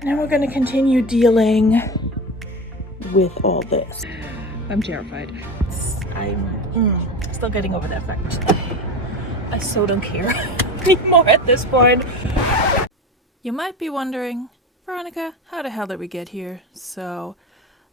And now we're going to continue dealing with all this. I'm terrified. I'm still getting over that fact. I so don't care anymore at this point. You might be wondering, Veronika, how the hell did we get here? So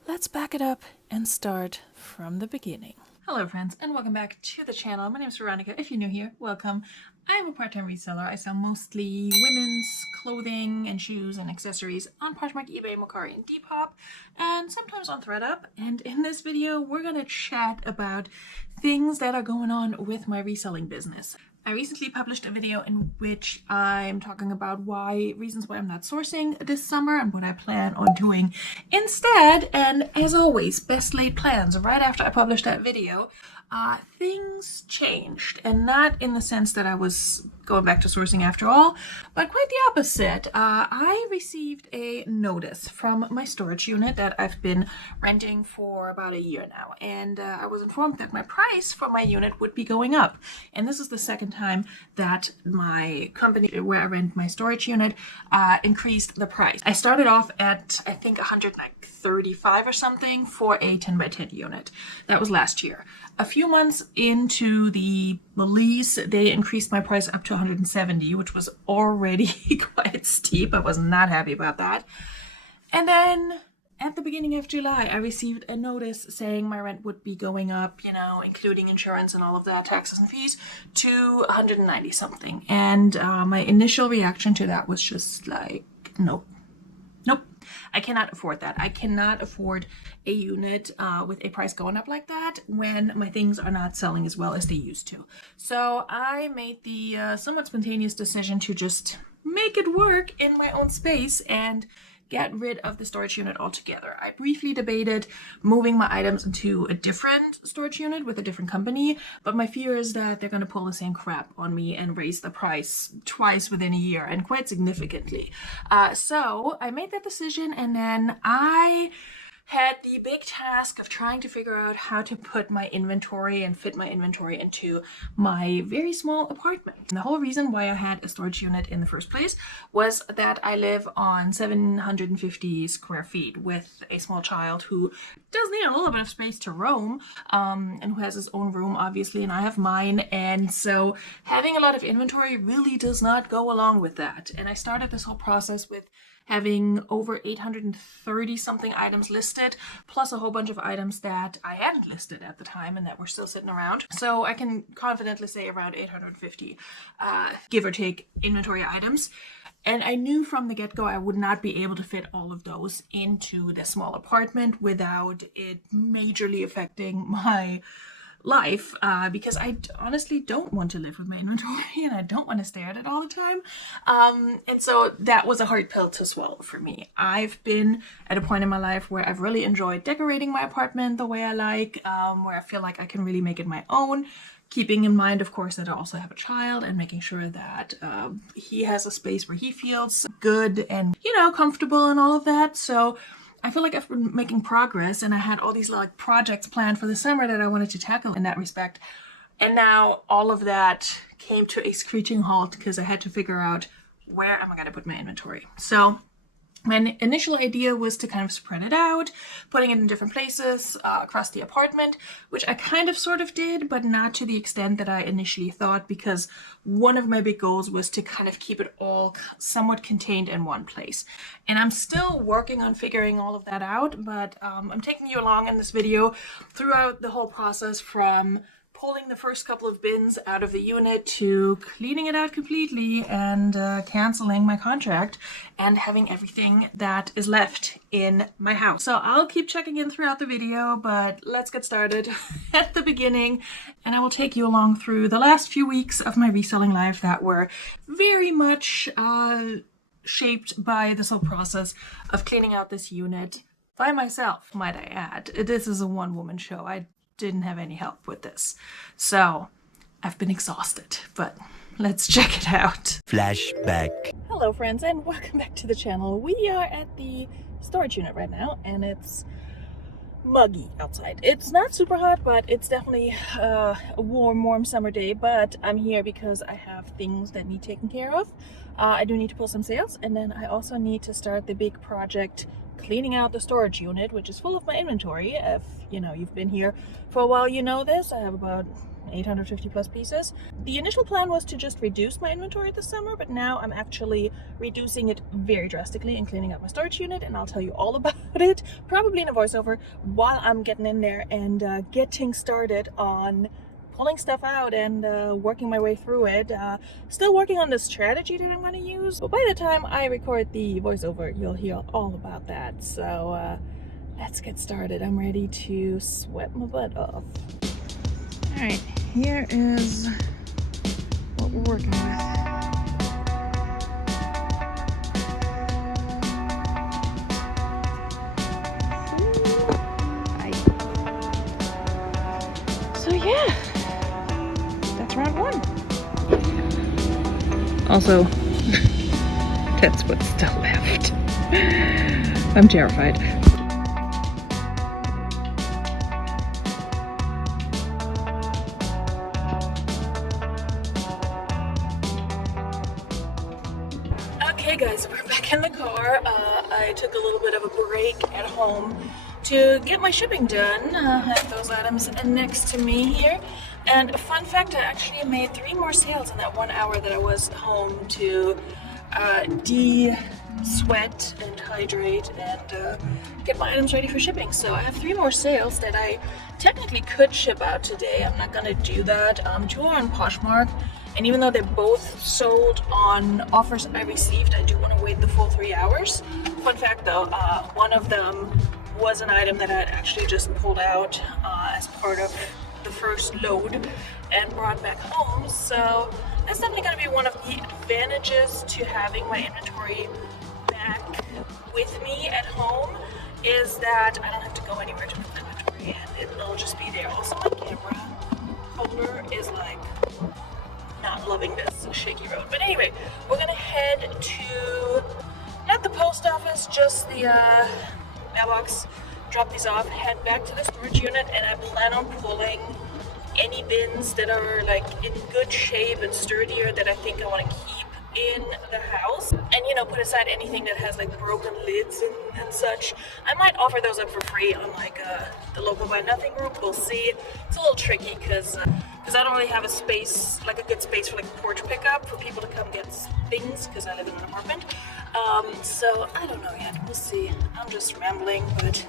let's back it up and start from the beginning. Hello friends, and welcome back to the channel. My name is Veronika. If you're new here, welcome. I am a part-time reseller. I sell mostly women's clothing and shoes and accessories on Poshmark, eBay, Mercari, and Depop, and sometimes on ThreadUp. And in this video, we're gonna chat about things that are going on with my reselling business. I recently published a video in which I'm talking about reasons why I'm not sourcing this summer and what I plan on doing instead. And as always, best laid plans. Right after I published that video, things changed, and not in the sense that I was going back to sourcing after all, but quite the opposite. I received a notice from my storage unit that I've been renting for about a year now, and I was informed that my price for my unit would be going up. And this is the second time that my company where I rent my storage unit increased the price. I started off at I think 135 or something for a 10 by 10 unit. That was last year. A few months into the lease, they increased my price up to 170, which was already quite steep. I was not happy about that. And then at the beginning of July, I received a notice saying my rent would be going up, you know, including insurance and all of that, taxes and fees, to 190 something. And my initial reaction to that was just like, nope. I cannot afford that. I cannot afford a unit with a price going up like that when my things are not selling as well as they used to. So I made the somewhat spontaneous decision to just make it work in my own space and get rid of the storage unit altogether. I briefly debated moving my items into a different storage unit with a different company, but my fear is that they're going to pull the same crap on me and raise the price twice within a year, and quite significantly. So I made that decision, and then I had the big task of trying to figure out how to put my inventory and fit my inventory into my very small apartment. And the whole reason why I had a storage unit in the first place was that I live on 750 square feet with a small child who does need a little bit of space to roam, and who has his own room, obviously, and I have mine. And so having a lot of inventory really does not go along with that. And I started this whole process with having over 830 something items listed, plus a whole bunch of items that I hadn't listed at the time and that were still sitting around. So I can confidently say around 850, give or take, inventory items. And I knew from the get-go I would not be able to fit all of those into the small apartment without it majorly affecting my life, because I honestly don't want to live with my inventory and I don't want to stare at it all the time. And so that was a hard pill to swallow for me. I've been at a point in my life where I've really enjoyed decorating my apartment the way I like, where I feel like I can really make it my own, keeping in mind, of course, that I also have a child and making sure that he has a space where he feels good and, you know, comfortable and all of that. So I feel like I've been making progress, and I had all these like projects planned for the summer that I wanted to tackle in that respect. And now all of that came to a screeching halt because I had to figure out where am I going to put my inventory. So my initial idea was to kind of spread it out, putting it in different places across the apartment, which I kind of sort of did, but not to the extent that I initially thought, because one of my big goals was to kind of keep it all somewhat contained in one place. And I'm still working on figuring all of that out, but I'm taking you along in this video throughout the whole process, from pulling the first couple of bins out of the unit to cleaning it out completely and canceling my contract and having everything that is left in my house. So I'll keep checking in throughout the video, but let's get started at the beginning, and I will take you along through the last few weeks of my reselling life that were very much shaped by this whole process of cleaning out this unit by myself, might I add. This is a one-woman show. I didn't have any help with this. So I've been exhausted, but let's check it out. Flashback. Hello friends, and welcome back to the channel. We are at the storage unit right now, and it's muggy outside. It's not super hot, but it's definitely a warm summer day. But I'm here because I have things that need taken care of. I do need to pull some sales, and then I also need to start the big project cleaning out the storage unit, which is full of my inventory. If you've been here for a while, you know this. I have about 850 plus pieces. The initial plan was to just reduce my inventory this summer, but now I'm actually reducing it very drastically and cleaning up my storage unit, and I'll tell you all about it, probably in a voiceover, while I'm getting in there and getting started on pulling stuff out and working my way through it. Still working on the strategy that I'm going to use, but by the time I record the voiceover, you'll hear all about that. So let's get started. I'm ready to sweat my butt off. All right, here is what we're working with. So yeah, that's round one. Also, that's what's still left. I'm terrified. Okay guys, we're back in the car. I took a little bit of a break at home to get my shipping done. I have those items next to me here. And a fun fact, I actually made 3 more sales in that 1 hour that I was home to de-sweat and hydrate and get my items ready for shipping. So I have 3 more sales that I technically could ship out today. I'm not gonna do that. 2 are on Poshmark. And even though they're both sold on offers I received, I do want to wait the full 3 hours. Fun fact though, one of them was an item that I had actually just pulled out as part of the first load and brought back home. So that's definitely going to be one of the advantages to having my inventory back with me at home, is that I don't have to go anywhere to move the inventory and it'll just be there. Also, my camera holder is like not loving this shaky road. But anyway, we're gonna head to not the post office, just the mailbox, drop these off, head back to the storage unit, and I plan on pulling any bins that are like in good shape and sturdier that I think I want to keep in the house, and put aside anything that has like broken lids and such. I might offer those up for free on like the local Buy Nothing group. We'll see. It's a little tricky because I don't really have a space, like a good space for like a porch pickup for people to come get things, because I live in an apartment. So I don't know yet. We'll see. I'm just rambling, but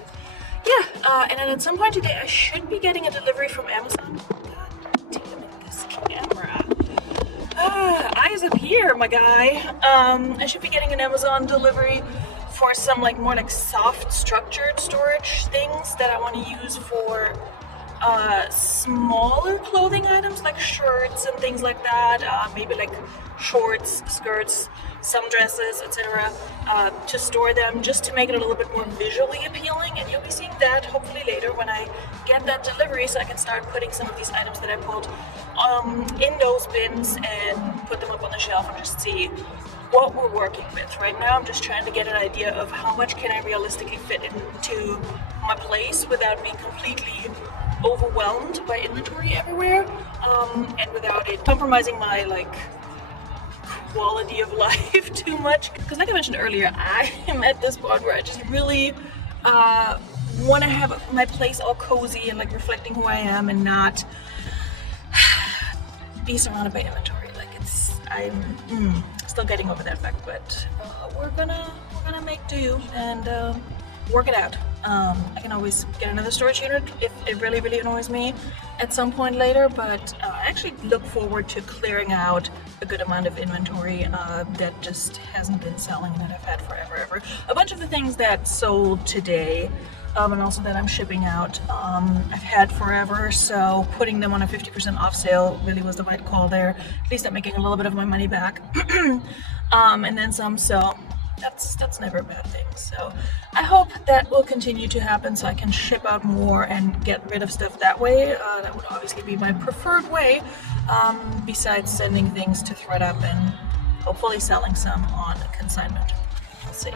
yeah. And then at some point today, I should be getting a delivery from Amazon. God damn it, this camera. Eyes up here, my guy. I should be getting an Amazon delivery for some like more like soft structured storage things that I want to use for smaller clothing items like shirts and things like that, maybe like shorts, skirts, some dresses, etc., to store them, just to make it a little bit more visually appealing. And you'll be seeing that hopefully later when I get that delivery, so I can start putting some of these items that I pulled in those bins and put them up on the shelf and just see what we're working with. Right now I'm just trying to get an idea of how much can I realistically fit into my place without being completely overwhelmed by inventory everywhere, and without it compromising my like quality of life too much. Because like I mentioned earlier, I am at this point where I just really want to have my place all cozy and like reflecting who I am, and not be surrounded by inventory. Like I'm still getting over that fact, but we're gonna make do and work it out. I can always get another storage unit if it really, really annoys me at some point later, but I actually look forward to clearing out a good amount of inventory that just hasn't been selling, that I've had forever. A bunch of the things that sold today, and also that I'm shipping out, I've had forever, so putting them on a 50% off sale really was the right call there. At least I'm making a little bit of my money back, and then some, so that's never a bad thing. So I hope that will continue to happen, so I can ship out more and get rid of stuff that way. That would obviously be my preferred way, besides sending things to ThreadUp and hopefully selling some on consignment. We'll see.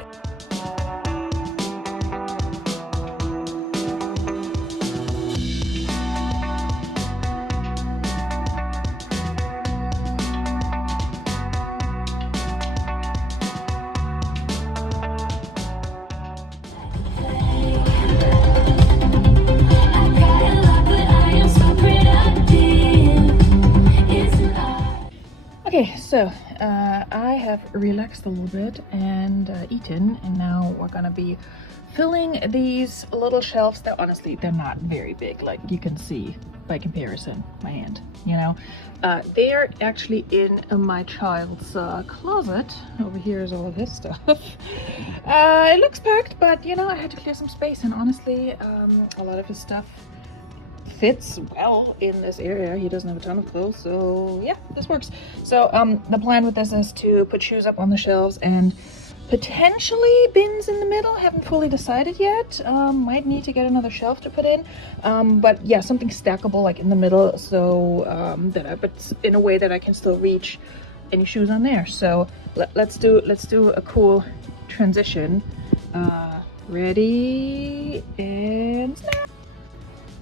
So, I have relaxed a little bit and eaten, and now we're gonna be filling these little shelves that honestly, they're not very big, like you can see by comparison, my hand, you know. They're actually in my child's closet. Over here is all of his stuff. It looks packed, but you know, I had to clear some space, and honestly, a lot of his stuff fits well in this area. He doesn't have a ton of clothes, so yeah, this works. So the plan with this is to put shoes up on the shelves and potentially bins in the middle. Haven't fully decided yet. Might need to get another shelf to put in, but yeah, something stackable like in the middle, so but in a way that I can still reach any shoes on there. So let's do a cool transition. Ready and snap.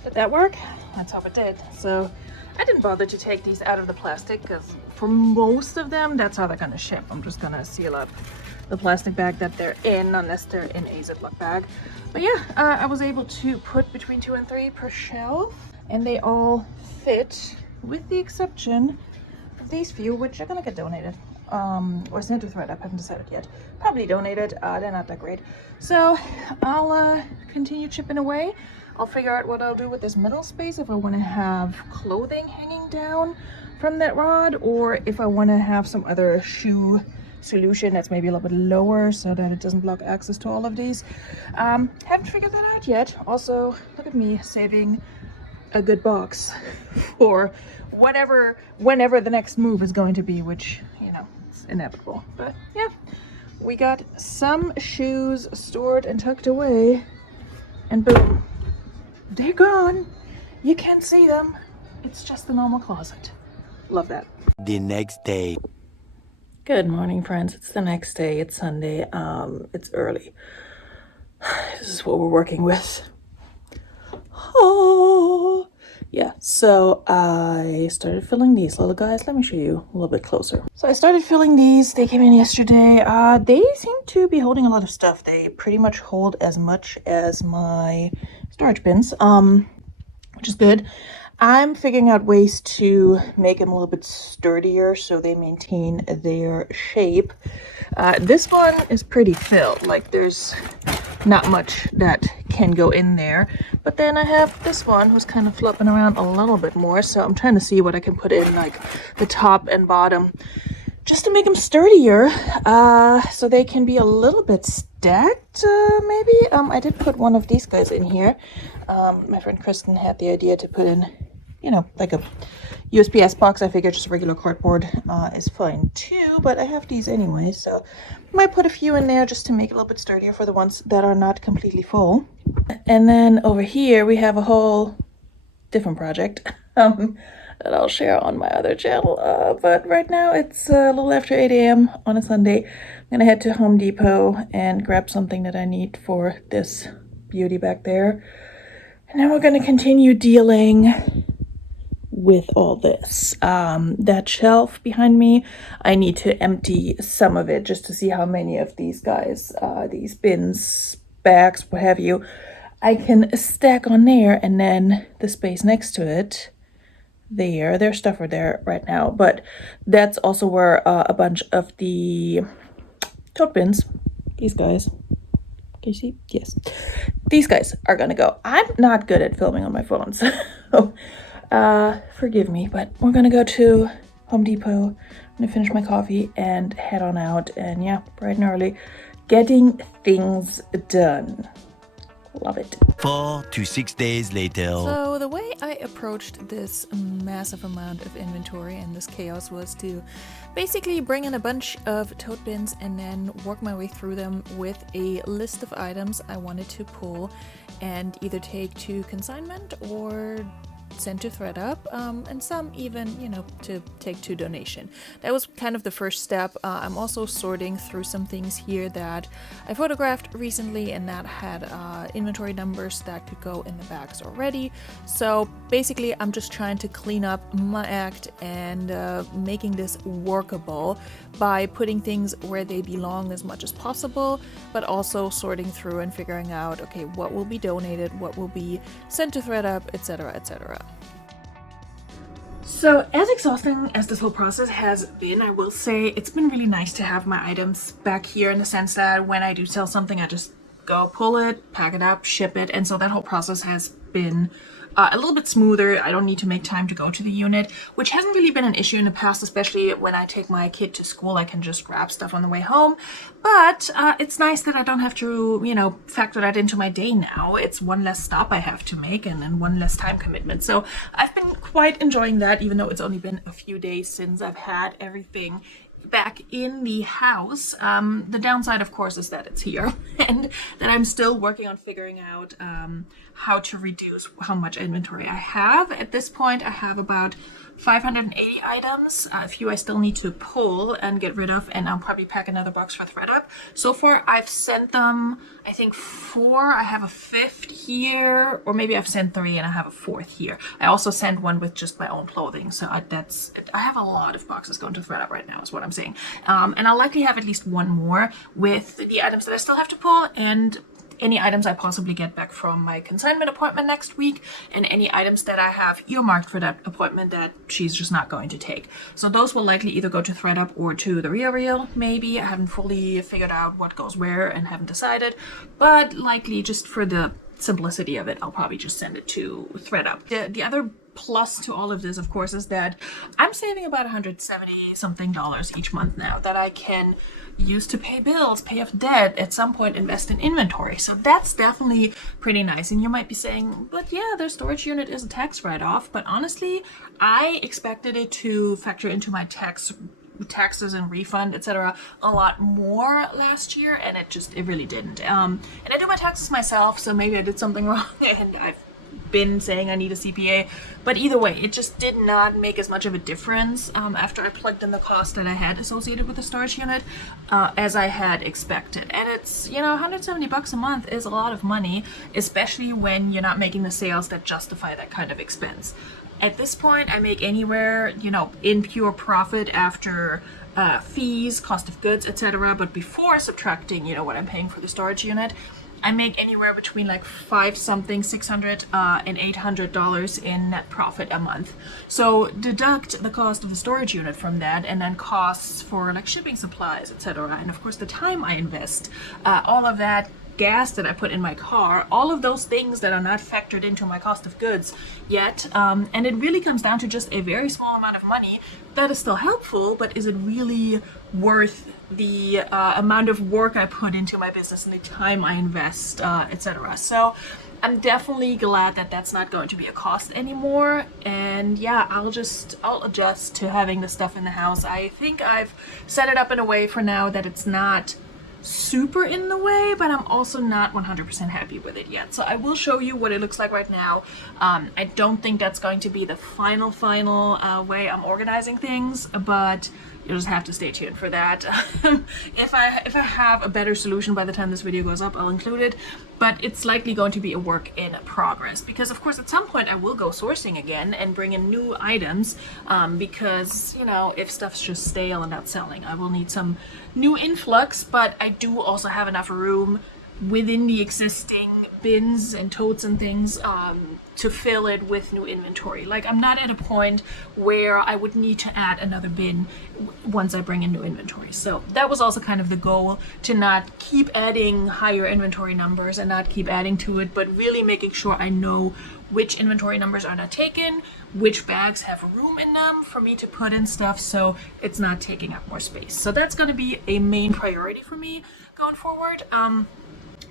Did that work? Let's hope it did. So I didn't bother to take these out of the plastic because for most of them, that's how they're gonna ship. I'm just gonna seal up the plastic bag that they're in, unless they're in a Ziploc bag. But yeah, I was able to put between 2 and 3 per shelf, and they all fit, with the exception of these few, which are gonna get donated. Or sent to thread up, haven't decided yet. Probably donated, they're not that great. So I'll continue chipping away. I'll figure out what I'll do with this middle space, if I want to have clothing hanging down from that rod, or if I want to have some other shoe solution that's maybe a little bit lower so that it doesn't block access to all of these. Haven't figured that out yet. Also, look at me saving a good box for whenever the next move is going to be, which, you know, it's inevitable. But yeah, we got some shoes stored and tucked away, and boom, they're gone. You can't see them. It's just the normal closet. Love that. The next day. Good morning, friends. It's the next day. It's Sunday. It's early. This is what we're working with. Oh, yeah. So I started filling these little guys. Let me show you a little bit closer. So I started filling these. They came in yesterday. They seem to be holding a lot of stuff. They pretty much hold as much as my storage bins, which is good. I'm figuring out ways to make them a little bit sturdier so they maintain their shape. This one is pretty filled, like there's not much that can go in there. But then I have this one who's kind of flopping around a little bit more, so I'm trying to see what I can put in, like the top and bottom, just to make them sturdier, so they can be a little bit stacked, maybe. I did put one of these guys in here. My friend Kristen had the idea to put in, you know, like a USPS box. I figured just regular cardboard is fine too, but I have these anyway, so I might put a few in there just to make it a little bit sturdier for the ones that are not completely full. And then over here we have a whole different project that I'll share on my other channel, but right now it's a little after 8 a.m. on a Sunday. I'm gonna head to Home Depot and grab something that I need for this beauty back there, and then we're gonna continue dealing with all this. That shelf behind me, I need to empty some of it just to see how many of these guys, these bins, bags, what have you, I can stack on there, and then the space next to it, their stuff are there right now, but that's also where a bunch of the tote bins, these guys, can you see? Yes, these guys are gonna go. I'm not good at filming on my phone, so forgive me, but we're gonna go to Home Depot. I'm gonna finish my coffee and head on out, and yeah, bright and early, getting things done. Love it. 4 to 6 days later. So the way I approached this massive amount of inventory and this chaos was to basically bring in a bunch of tote bins and then work my way through them with a list of items I wanted to pull and either take to consignment or sent to ThredUp, and some even, you know, to take to donation. That was kind of the first step. I'm also sorting through some things here that I photographed recently and that had inventory numbers that could go in the bags already. So basically I'm just trying to clean up my act and making this workable by putting things where they belong as much as possible, but also sorting through and figuring out, okay, what will be donated, what will be sent to ThredUp, etc., etc. So as exhausting as this whole process has been, I will say it's been really nice to have my items back here, in the sense that when I do sell something, I just go pull it, pack it up, ship it. And so that whole process has been a little bit smoother. I don't need to make time to go to the unit, which hasn't really been an issue in the past, especially when I take my kid to school. I can just grab stuff on the way home. But it's nice that I don't have to, you know, factor that into my day now. It's one less stop I have to make, and then one less time commitment. So I've been quite enjoying that, even though it's only been a few days since I've had everything back in the house. The downside, of course, is that it's here and that I'm still working on figuring out how to reduce how much inventory I have. At this point, I have about 580 items. A few I still need to pull and get rid of, and I'll probably pack another box for ThreadUp. So far, I've sent them, I think 4. I have a 5th here, or maybe I've sent 3 and I have a 4th here. I also sent one with just my own clothing, so I have a lot of boxes going to ThreadUp right now, is what I'm saying. And I'll likely have at least one more with the items that I still have to pull, and any items I possibly get back from my consignment appointment next week, and any items that I have earmarked for that appointment that she's just not going to take. So those will likely either go to ThreadUp or to the Reel, maybe. I haven't fully figured out what goes where and haven't decided, but likely, just for the simplicity of it, I'll probably just send it to ThreadUp. The other plus to all of this, of course, is that I'm saving about $170 something each month now that I can use to pay bills, pay off debt, at some point invest in inventory. So that's definitely pretty nice. And you might be saying, but yeah, their storage unit is a tax write-off. But honestly, I expected it to factor into my taxes and refund, etc., a lot more last year, and it really didn't. And I do my taxes myself, so maybe I did something wrong, and I've been saying I need a CPA, but either way, it just did not make as much of a difference after I plugged in the cost that I had associated with the storage unit as I had expected. And it's, you know, $170 a month is a lot of money, especially when you're not making the sales that justify that kind of expense. At this point, I make anywhere, you know, in pure profit after fees, cost of goods, etc., but before subtracting, you know, what I'm paying for the storage unit, I make anywhere between like $600 and $800 in net profit a month. So deduct the cost of the storage unit from that, and then costs for like shipping supplies, etc., and of course the time I invest, all of that, gas that I put in my car, all of those things that are not factored into my cost of goods yet. And it really comes down to just a very small amount of money that is still helpful, but is it really worth the amount of work I put into my business and the time I invest, etc. So I'm definitely glad that that's not going to be a cost anymore. And yeah, I'll adjust to having the stuff in the house. I think I've set it up in a way for now that it's not super in the way, but I'm also not 100% happy with it yet. So I will show you what it looks like right now. I don't think that's going to be the final way I'm organizing things, but you'll just have to stay tuned for that. If I have a better solution by the time this video goes up, I'll include it, but it's likely going to be a work in progress, because of course at some point I will go sourcing again and bring in new items, because, you know, if stuff's just stale and not selling, I will need some new influx. But I do also have enough room within the existing bins and totes and things to fill it with new inventory. Like, I'm not at a point where I would need to add another bin once I bring in new inventory. So that was also kind of the goal, to not keep adding higher inventory numbers and not keep adding to it, but really making sure I know which inventory numbers are not taken, which bags have room in them for me to put in stuff, so it's not taking up more space. So that's going to be a main priority for me going forward.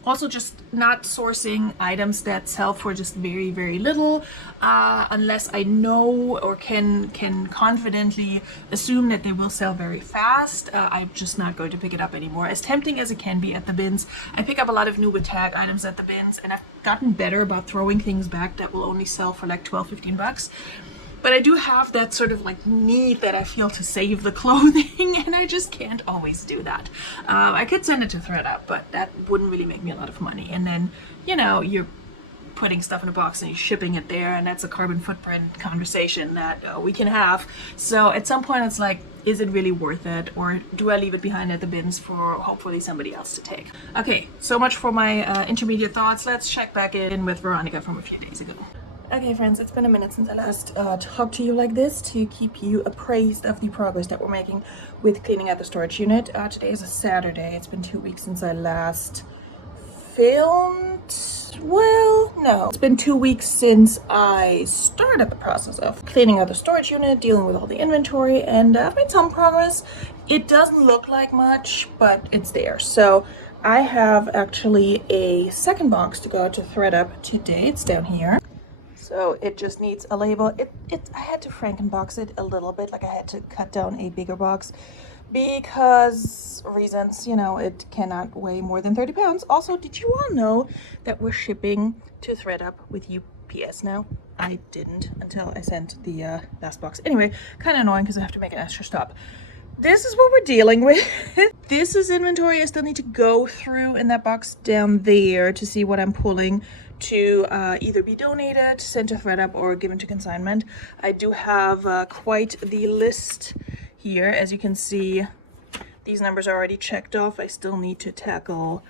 Also, just not sourcing items that sell for just very, very little, unless I know or can confidently assume that they will sell very fast. I'm just not going to pick it up anymore. As tempting as it can be at the bins, I pick up a lot of new with tag items at the bins, and I've gotten better about throwing things back that will only sell for like $12-15. But I do have that sort of like need that I feel to save the clothing, and I just can't always do that. I could send it to ThreadUp, but that wouldn't really make me a lot of money. And then, you know, you're putting stuff in a box and you're shipping it there, and that's a carbon footprint conversation that we can have. So at some point it's like, is it really worth it, or do I leave it behind at the bins for hopefully somebody else to take? Okay, so much for my intermediate thoughts. Let's check back in with Veronika from a few days ago. Okay friends, it's been a minute since I last talked to you like this to keep you appraised of the progress that we're making with cleaning out the storage unit. Today is a Saturday. It's been 2 weeks since I last filmed. Well, no. It's been 2 weeks since I started the process of cleaning out the storage unit, dealing with all the inventory, and I've made some progress. It doesn't look like much, but it's there. So I have actually a second box to go to thread up today. It's down here. So it just needs a label. I had to Frankenbox it a little bit, like I had to cut down a bigger box because reasons, you know, it cannot weigh more than 30 pounds. Also, did you all know that we're shipping to thread up with UPS now? I didn't until I sent the last box. Anyway, kind of annoying because I have to make an extra stop. This is what we're dealing with. This is inventory I still need to go through in that box down there to see what I'm pulling to either be donated, sent to thread-up, or given to consignment. I do have quite the list here. As you can see, these numbers are already checked off. I still need to tackle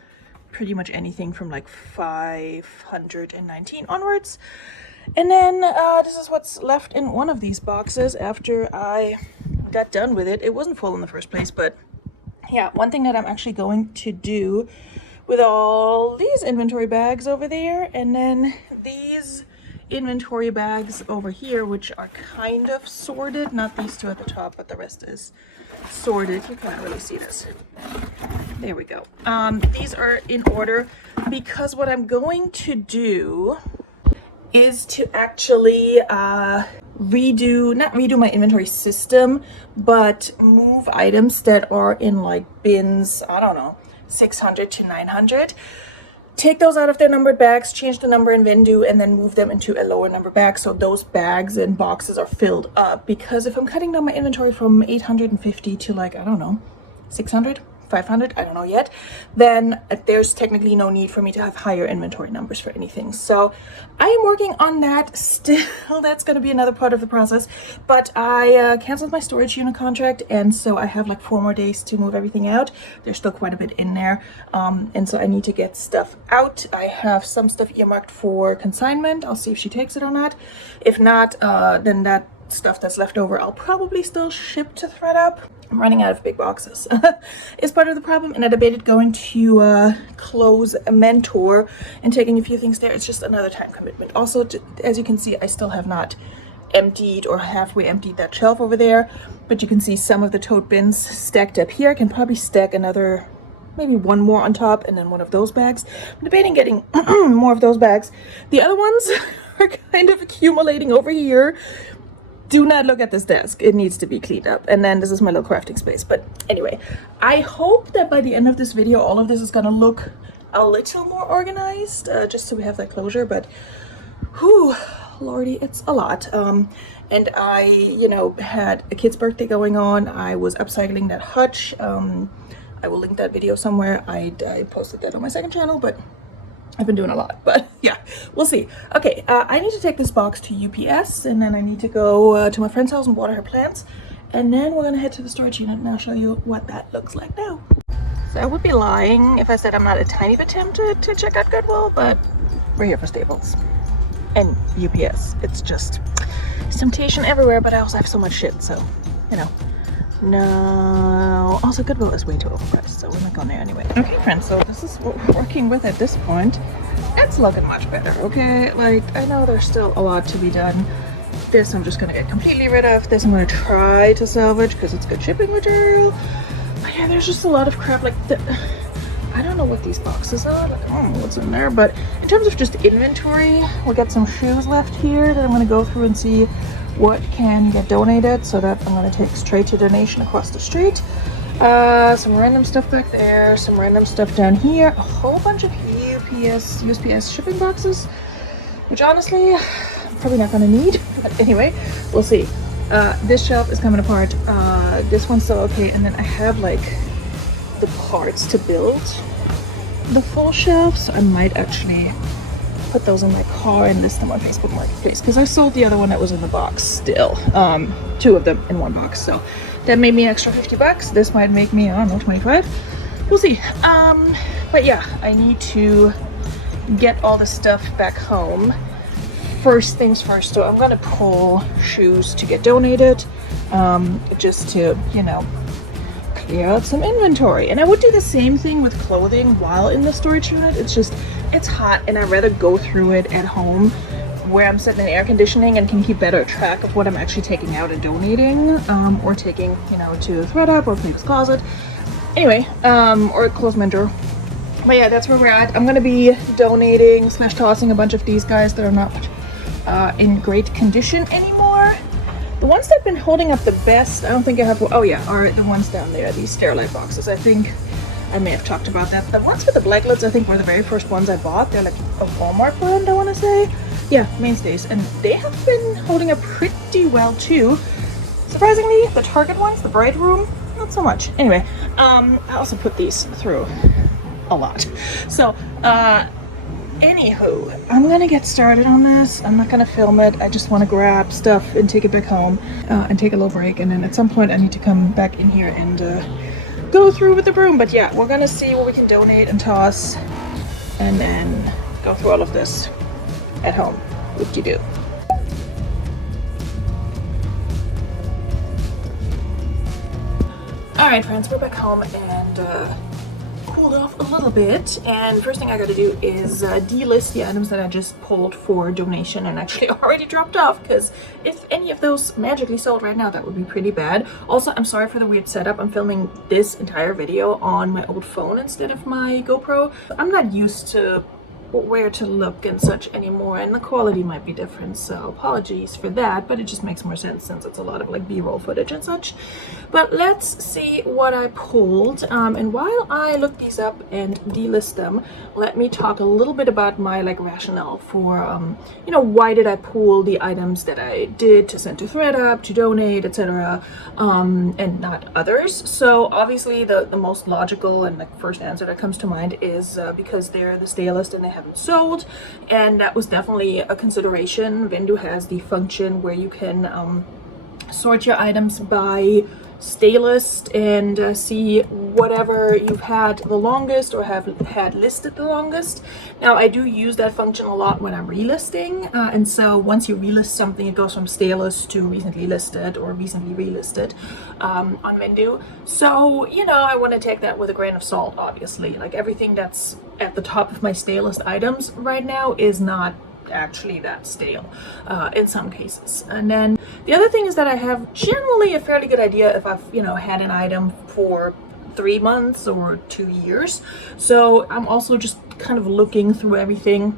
pretty much anything from like 519 onwards. And then this is what's left in one of these boxes after I got done with it. It wasn't full in the first place, but yeah, one thing that I'm actually going to do with all these inventory bags over there, and then these inventory bags over here, which are kind of sorted, not these two at the top, but the rest is sorted. You can't really see this. There we go. These are in order because what I'm going to do is to actually not redo my inventory system, but move items that are in like bins, I don't know, 600 to 900. Take those out of their numbered bags, change the number in Vendu, and then move them into a lower number bag so those bags and boxes are filled up. Because if I'm cutting down my inventory from 850 to like, I don't know, 600, 500, I don't know yet, then there's technically no need for me to have higher inventory numbers for anything. So I am working on that still. That's going to be another part of the process, but I canceled my storage unit contract, and so I have like 4 more days to move everything out. There's still quite a bit in there, and so I need to get stuff out. I have some stuff earmarked for consignment. I'll see if she takes it or not. If not, then that stuff that's left over I'll probably still ship to thread-up. I'm running out of big boxes is part of the problem, and I debated going to close a Mentor and taking a few things there. It's just another time commitment. Also, as you can see, I still have not emptied or halfway emptied that shelf over there, but you can see some of the tote bins stacked up here. I can probably stack another, maybe one more on top, and then one of those bags. I'm debating getting more of those bags. The other ones are kind of accumulating over here. Do not look at this desk. It needs to be cleaned up. And then this is my little crafting space. But anyway, I hope that by the end of this video, all of this is gonna look a little more organized, just so we have that closure. But whew, lordy, it's a lot. And I, you know, had a kid's birthday going on. I was upcycling that hutch. I will link that video somewhere. I posted that on my second channel, but I've been doing a lot, but yeah, we'll see. Okay, I need to take this box to UPS, and then I need to go to my friend's house and water her plants, and then we're gonna head to the storage unit, and I'll show you what that looks like now. So I would be lying if I said I'm not a tiny bit tempted to check out Goodwill, but we're here for Staples and UPS. It's just temptation everywhere, but I also have so much shit, so, you know. No, also Goodwill is way too overpriced, so we're not going there anyway. Okay friends, so this is what we're working with at this point. It's looking much better, okay? Like, I know there's still a lot to be done. This I'm just gonna get completely rid of. This I'm gonna try to salvage because it's good shipping material. But yeah, there's just a lot of crap. Like, I don't know what these boxes are. Like, I don't know what's in there, but in terms of just inventory, we'll get some shoes left here that I'm gonna go through and see what can get donated, so that I'm going to take straight to donation across the street. Some random stuff back there, some random stuff down here, a whole bunch of USPS shipping boxes, which honestly I'm probably not going to need, but anyway, we'll see. This shelf is coming apart. This one's still okay, and then I have like the parts to build the full shelf, so I might actually put those in my car and list them on Facebook Marketplace, because I sold the other one that was in the box still. 2 of them in one box, so that made me an extra 50 bucks. This might make me, I don't know, 25. We'll see. But yeah, I need to get all the stuff back home, first things first. So I'm gonna pull shoes to get donated, just to, you know, clear out some inventory. And I would do the same thing with clothing while in the storage unit. It's just, it's hot and I'd rather go through it at home where I'm sitting in air conditioning and can keep better track of what I'm actually taking out and donating, or taking, you know, to ThredUp or Flavor's Closet. Anyway, or clothes mentor. But yeah, that's where we're at. I'm gonna be donating / tossing a bunch of these guys that are not in great condition anymore. The ones that have been holding up the best, I don't think I have, oh yeah, are the ones down there, these Sterilite boxes. I think I may have talked about that. The ones with the black lids, I think, were the very first ones I bought. They're like a Walmart brand, I want to say. Yeah, Mainstays. And they have been holding up pretty well too. Surprisingly, the Target ones, the Bright Room, not so much. Anyway, I also put these through a lot. So, anywho, I'm gonna get started on this. I'm not gonna film it. I just want to grab stuff and take it back home, and take a little break. And then at some point I need to come back in here and go through with the broom. But yeah, we're gonna see what we can donate and toss, and then go through all of this at home. Whoop-de-doo. Alright friends, we're back home and cooled off a little bit, and first thing I gotta do is delist the items that I just pulled for donation and actually already dropped off, because if any of those magically sold right now, that would be pretty bad. Also, I'm sorry for the weird setup. I'm filming this entire video on my old phone instead of my GoPro. I'm not used to where to look and such anymore, and the quality might be different, so apologies for that, but it just makes more sense since it's a lot of like b-roll footage and such. But let's see what I pulled, and while I look these up and delist them, let me talk a little bit about my like rationale for you know, why did I pull the items that I did to send to ThredUp, to donate, etc., and not others. So obviously the most logical and the first answer that comes to mind is because they're the stalest and they haven't sold, and that was definitely a consideration. Vendo has the function where you can sort your items by stay list and see whatever you've had the longest or have had listed the longest. Now I do use that function a lot when I'm relisting, and so once you relist something, it goes from stay list to recently listed or recently relisted on Vendo. So, you know, I want to take that with a grain of salt, obviously. Like everything that's at the top of my stay list items right now is not actually that stale in some cases. And then the other thing is that I have generally a fairly good idea if I've, you know, had an item for 3 months or 2 years. So I'm also just kind of looking through everything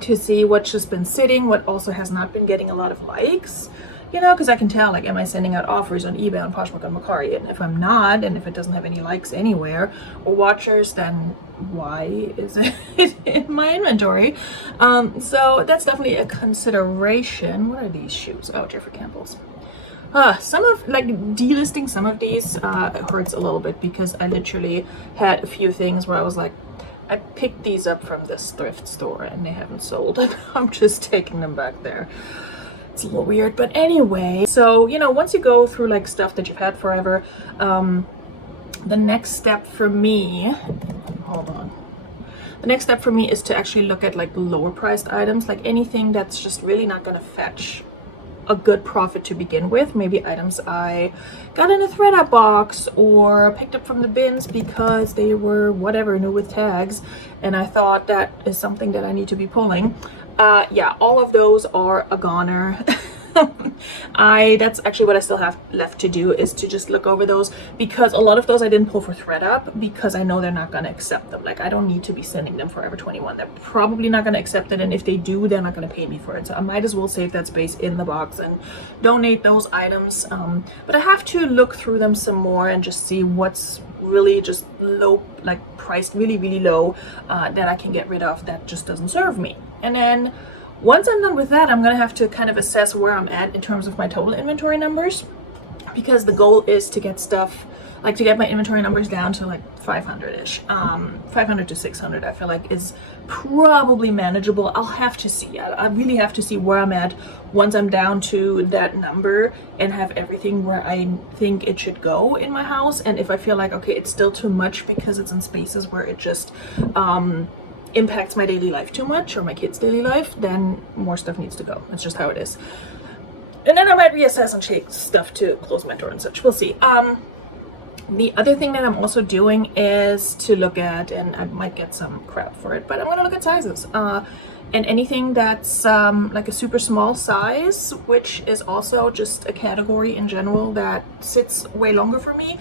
to see what's just been sitting, what also has not been getting a lot of likes, you know, because I can tell, like, am I sending out offers on eBay, on Poshmark, on Mercari? And if I'm not, and if it doesn't have any likes anywhere or watchers, then why is it in my inventory? So that's definitely a consideration. What are these shoes? Oh, Jeffrey Campbell's. Some of, like, delisting some of these hurts a little bit, because I literally had a few things where I was like, I picked these up from this thrift store and they haven't sold. I'm just taking them back there. It's a little weird, but anyway. So, you know, once you go through like stuff that you've had forever, the next step for me, hold on. The next step for me is to actually look at like lower priced items, like anything that's just really not gonna fetch a good profit to begin with. Maybe items I got in a ThredUp box or picked up from the bins because they were whatever, new with tags, and I thought that is something that I need to be pulling. Yeah, all of those are a goner. That's actually what I still have left to do, is to just look over those, because a lot of those I didn't pull for ThredUp because I know they're not going to accept them. Like, I don't need to be sending them Forever 21. They're probably not going to accept it, and if they do, they're not going to pay me for it. So I might as well save that space in the box and donate those items. But I have to look through them some more and just see what's really just low, like priced really, really low, that I can get rid of, that just doesn't serve me. And then once I'm done with that, I'm gonna have to kind of assess where I'm at in terms of my total inventory numbers, because the goal is to get stuff, like to get my inventory numbers down to like 500-ish. 500 to 600 I feel like is probably manageable. I'll have to see. I really have to see where I'm at once I'm down to that number and have everything where I think it should go in my house. And if I feel like, okay, it's still too much because it's in spaces where it just impacts my daily life too much or my kids' daily life, then more stuff needs to go. That's just how it is. And then I might reassess and take stuff to close my door and such. We'll see. The other thing that I'm also doing is to look at, and I might get some crap for it, but I'm going to look at sizes. And anything that's like a super small size, which is also just a category in general that sits way longer for me,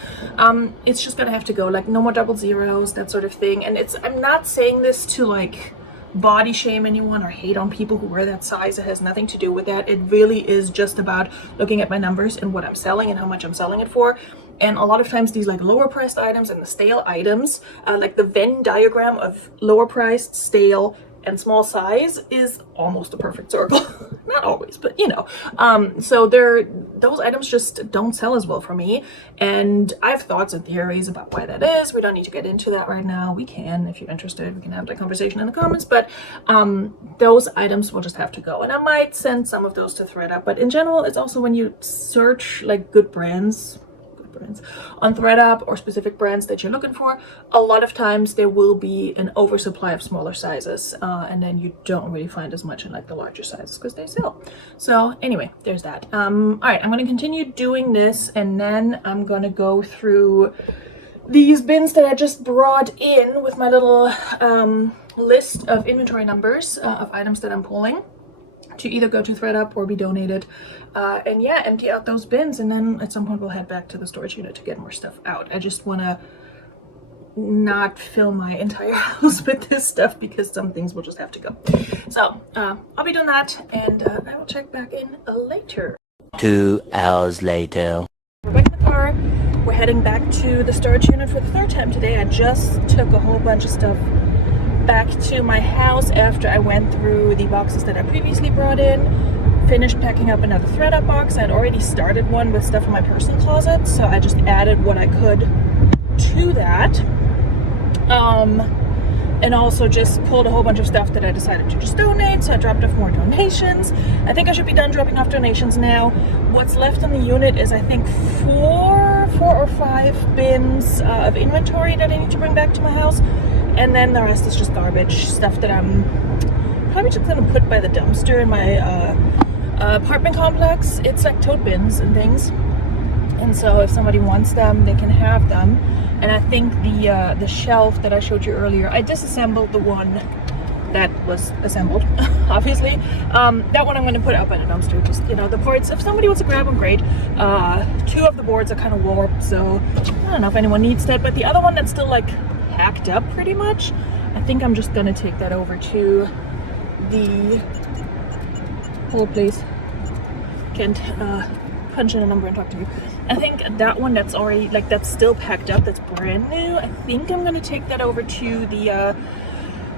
it's just going to have to go. Like no more double zeros, that sort of thing. And I'm not saying this to like body shame anyone or hate on people who wear that size. It has nothing to do with that. It really is just about looking at my numbers and what I'm selling and how much I'm selling it for. And a lot of times these like lower priced items and the stale items, like the Venn diagram of lower priced, stale, and small size is almost a perfect circle. Not always, but you know. So those items just don't sell as well for me. And I have thoughts and theories about why that is. We don't need to get into that right now. We can, if you're interested, we can have that conversation in the comments. But those items will just have to go. And I might send some of those to ThredUp. But in general, it's also when you search like good brands on ThredUp or specific brands that you're looking for, a lot of times there will be an oversupply of smaller sizes, and then you don't really find as much in like the larger sizes because they sell. So anyway, there's that. All right, I'm going to continue doing this, and then I'm going to go through these bins that I just brought in with my little list of inventory numbers of items that I'm pulling to either go to ThredUp or be donated, and yeah, empty out those bins, and then at some point we'll head back to the storage unit to get more stuff out. I just want to not fill my entire house with this stuff because some things will just have to go. So I'll be doing that, and I will check back in later. 2 hours later. We're back in the car. We're heading back to the storage unit for the third time today. I just took a whole bunch of stuff back to my house after I went through the boxes that I previously brought in, finished packing up another ThredUp box. I'd already started one with stuff in my personal closet, so I just added what I could to that, and also just pulled a whole bunch of stuff that I decided to just donate. So I dropped off more donations. I think I should be done dropping off donations now. What's left on the unit is I think four or five bins of inventory that I need to bring back to my house. And then the rest is just garbage stuff that I'm probably just gonna put by the dumpster in my apartment complex. It's like tote bins and things. And so if somebody wants them, they can have them. And I think the shelf that I showed you earlier, I disassembled the one that was assembled, obviously. That one I'm gonna put up in a dumpster. Just, you know, the parts, if somebody wants to grab them, great. 2 of the boards are kind of warped, so I don't know if anyone needs that. But the other one that's still like hacked up pretty much, I think I'm just gonna take that over to the whole place. Can't punch in a number and talk to you. I think that one that's already like that's still packed up, that's brand new, I think I'm gonna take that over to the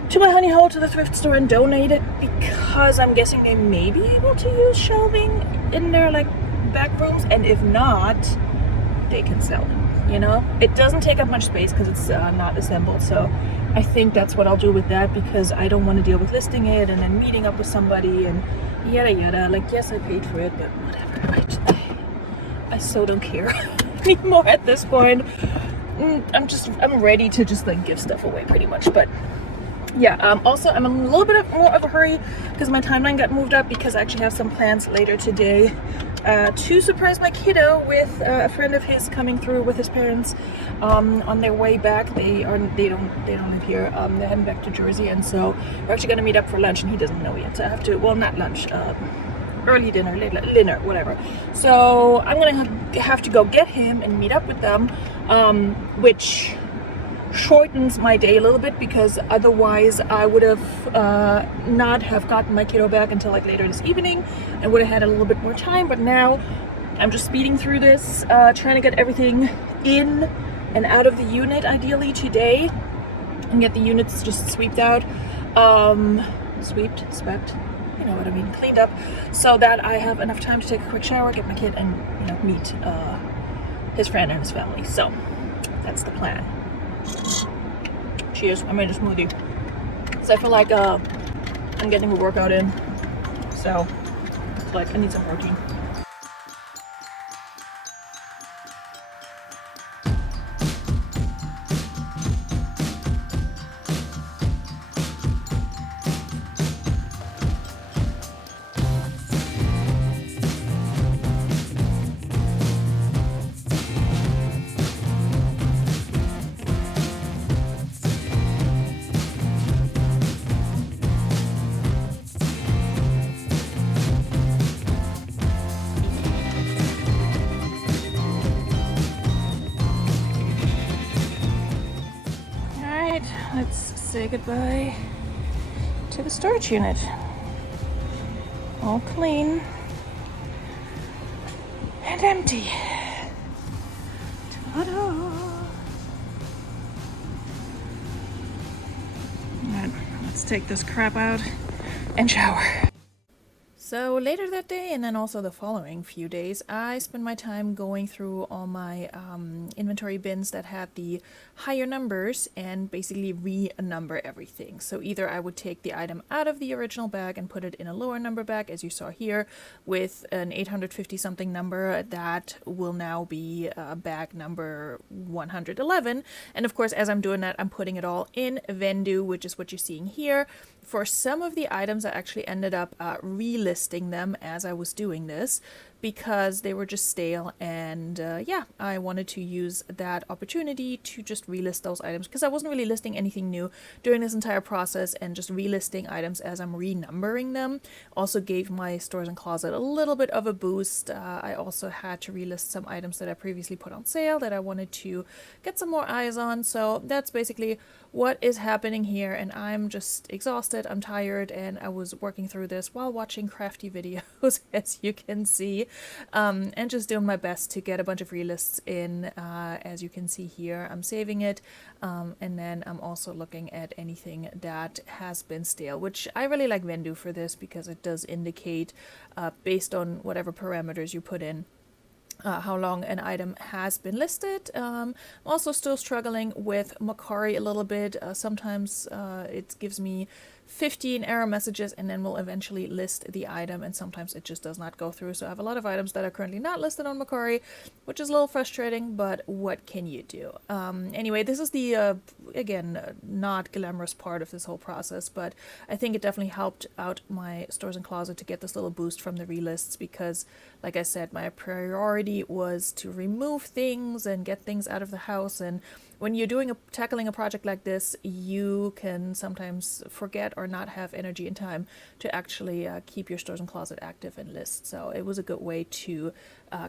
to my honey hole, to the thrift store, and donate it, because I'm guessing they may be able to use shelving in their like back rooms, and if not, they can sell it. You know, it doesn't take up much space because it's not assembled, so I think that's what I'll do with that, because I don't want to deal with listing it and then meeting up with somebody and yada yada. Like, yes, I paid for it, but whatever. I so don't care anymore at this point. I'm ready to just like give stuff away pretty much. But yeah, also I'm in a little bit more of a hurry because my timeline got moved up, because I actually have some plans later today to surprise my kiddo with a friend of his coming through with his parents on their way back. They don't live here. They're heading back to Jersey, and so we're actually gonna meet up for lunch, and he doesn't know yet. So I have to, well, not lunch, early dinner, late dinner, whatever. So I'm gonna have to go get him and meet up with them, which shortens my day a little bit, because otherwise I would have not have gotten my kiddo back until like later this evening and would have had a little bit more time. But now I'm just speeding through this, trying to get everything in and out of the unit ideally today, and get the units just swept out, swept, you know what I mean, cleaned up, so that I have enough time to take a quick shower, get my kid, and, you know, meet his friend and his family. So that's the plan. Cheers, I made a smoothie. So I feel like I'm getting a workout in, so it's like I need some protein. say goodbye to the storage unit. All clean and empty. Ta-da! Alright, let's take this crap out and shower. So later that day, and then also the following few days, I spent my time going through all my inventory bins that had the higher numbers and basically renumber everything. So either I would take the item out of the original bag and put it in a lower number bag, as you saw here, with an 850 something number that will now be bag number 111. And of course, as I'm doing that, I'm putting it all in Vendu, which is what you're seeing here. For some of the items, I actually ended up relisting them as I was doing this because they were just stale, and yeah, I wanted to use that opportunity to just relist those items because I wasn't really listing anything new during this entire process, and just relisting items as I'm renumbering them also gave my stores and closet a little bit of a boost. I also had to relist some items that I previously put on sale that I wanted to get some more eyes on. So that's basically what is happening here, and I'm just exhausted, I'm tired, and I was working through this while watching crafty videos, as you can see, and just doing my best to get a bunch of relists in. As you can see here, I'm saving it, and then I'm also looking at anything that has been stale, which I really like Vendu for this because it does indicate, based on whatever parameters you put in, how long an item has been listed. I'm also still struggling with Mercari a little bit. Sometimes it gives me 15 error messages and then will eventually list the item, and sometimes it just does not go through. So I have a lot of items that are currently not listed on Mercari, which is a little frustrating, but what can you do? Anyway, this is the, again, not glamorous part of this whole process, but I think it definitely helped out my stores and closet to get this little boost from the relists because, like I said, my priority was to remove things and get things out of the house. And when you're tackling a project like this, you can sometimes forget or not have energy and time to actually keep your stores and closet active and list. So it was a good way to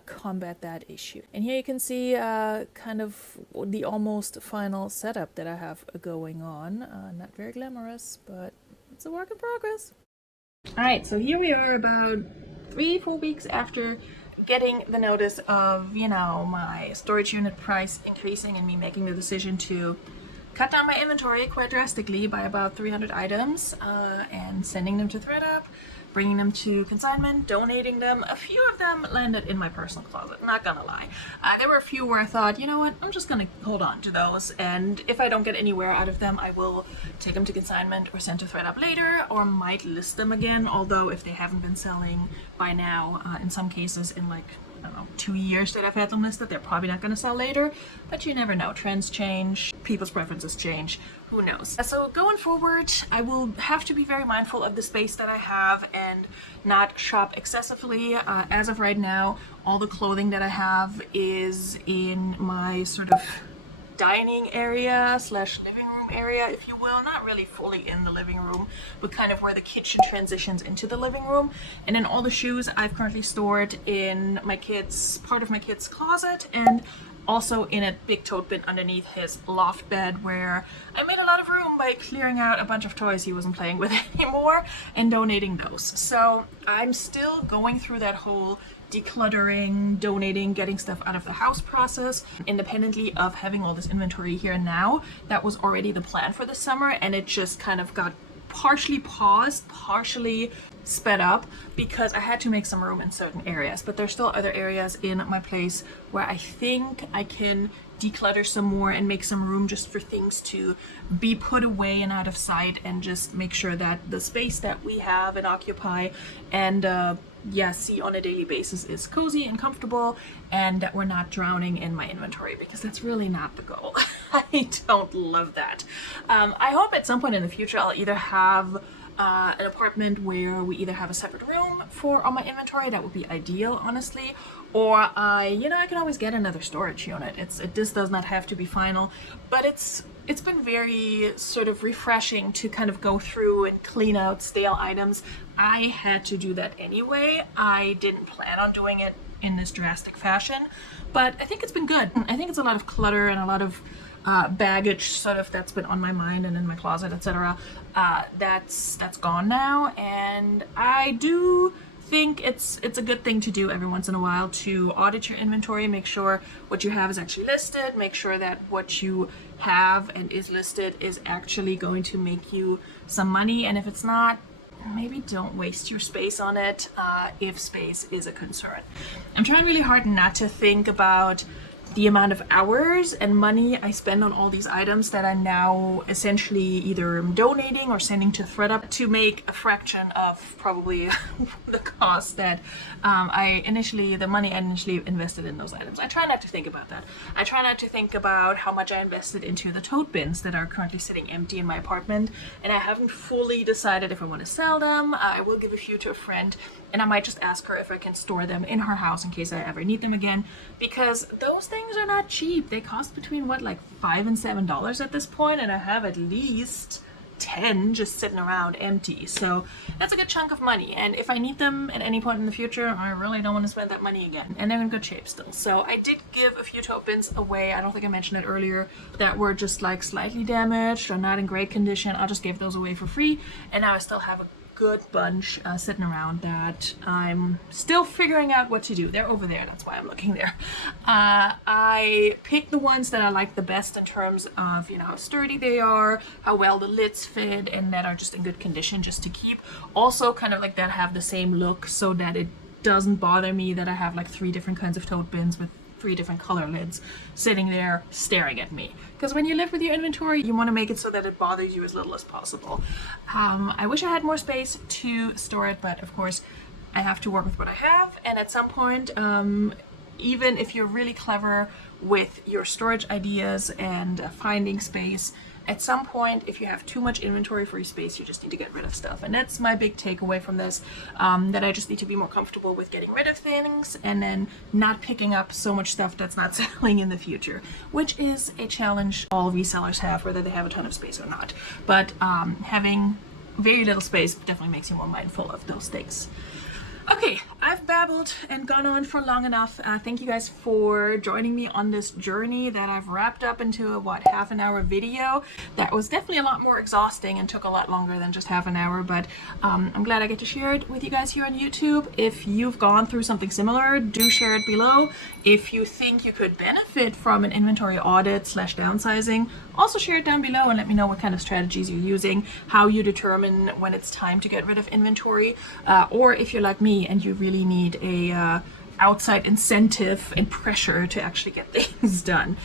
combat that issue. And here you can see kind of the almost final setup that I have going on. Not very glamorous, but it's a work in progress. All right, so here we are about 3-4 weeks after getting the notice of, you know, my storage unit price increasing and me making the decision to cut down my inventory quite drastically by about 300 items and sending them to ThreadUp, bringing them to consignment, donating them. A few of them landed in my personal closet, not gonna lie. There were a few where I thought, you know what, I'm just gonna hold on to those, and if I don't get anywhere out of them, I will take them to consignment or send to ThreadUp later, or might list them again, although if they haven't been selling by now, in some cases in like, I don't know, 2 years that I've had them listed, they're probably not going to sell later, but you never know. Trends change, people's preferences change, who knows. So going forward, I will have to be very mindful of the space that I have and not shop excessively. As of right now, all the clothing that I have is in my sort of dining area / living room area, if you will. Not really fully in the living room, but kind of where the kitchen transitions into the living room. And then all the shoes I've currently stored in my part of my kid's closet, and also in a big tote bin underneath his loft bed, where I made a lot of room by clearing out a bunch of toys he wasn't playing with anymore and donating those. So I'm still going through that whole decluttering, donating, getting stuff out of the house process, independently of having all this inventory here now. That was already the plan for the summer, and it just kind of got partially paused, partially sped up because I had to make some room in certain areas. But there's still other areas in my place where I think I can declutter some more and make some room just for things to be put away and out of sight, and just make sure that the space that we have and occupy and see on a daily basis is cozy and comfortable, and that we're not drowning in my inventory, because that's really not the goal. I don't love that. I hope at some point in the future I'll either have an apartment where we either have a separate room for all my inventory. That would be ideal, honestly. Or I can always get another storage unit. This does not have to be final, but it's been very sort of refreshing to kind of go through and clean out stale items. I had to do that anyway. I didn't plan on doing it in this drastic fashion, but I think it's been good. I think it's a lot of clutter and a lot of baggage sort of that's been on my mind and in my closet, etc. That's gone now, and I do think it's a good thing to do every once in a while to audit your inventory, make sure what you have is actually listed, make sure that what you have and is listed is actually going to make you some money, and if it's not, maybe don't waste your space on it if space is a concern. I'm trying really hard not to think about the amount of hours and money I spend on all these items that I'm now essentially either donating or sending to ThredUp to make a fraction of probably the cost that the money I initially invested in those items. I try not to think about that. I try not to think about how much I invested into the tote bins that are currently sitting empty in my apartment, and I haven't fully decided if I want to sell them. I will give a few to a friend, and I might just ask her if I can store them in her house in case I ever need them again, because those things are not cheap. They cost between like $5 and $7 at this point, and I have at least 10 just sitting around empty. So that's a good chunk of money, and if I need them at any point in the future, I really don't want to spend that money again, and they're in good shape still. So I did give a few tote bins away. I don't think I mentioned it earlier, that were just like slightly damaged or not in great condition. I just gave those away for free, and now I still have a good bunch sitting around that I'm still figuring out what to do. They're over there, that's why I'm looking there. I picked the ones that I like the best in terms of, you know, how sturdy they are, how well the lids fit, and that are just in good condition just to keep. Also kind of like that have the same look, so that it doesn't bother me that I have like 3 different kinds of tote bins with 3 different color lids sitting there staring at me. Because when you live with your inventory, you want to make it so that it bothers you as little as possible. I wish I had more space to store it, but of course I have to work with what I have, and at some point, even if you're really clever with your storage ideas and finding space, at some point, if you have too much inventory for your space, you just need to get rid of stuff. And that's my big takeaway from this, that I just need to be more comfortable with getting rid of things and then not picking up so much stuff that's not selling in the future, which is a challenge all resellers have, whether they have a ton of space or not. But having very little space definitely makes you more mindful of those things. Okay, I've babbled and gone on for long enough. Thank you guys for joining me on this journey that I've wrapped up into a, half an hour video. That was definitely a lot more exhausting and took a lot longer than just half an hour, but I'm glad I get to share it with you guys here on YouTube. If you've gone through something similar, do share it below. If you think you could benefit from an inventory audit / downsizing, also share it down below and let me know what kind of strategies you're using, how you determine when it's time to get rid of inventory, or if you're like me and you really need a outside incentive and pressure to actually get things done.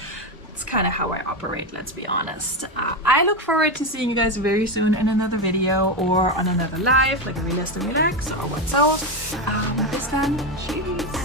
It's kind of how I operate, let's be honest. I look forward to seeing you guys very soon in another video or on another live, like a Relist and Relax or what's else. Bis dann, tschüss.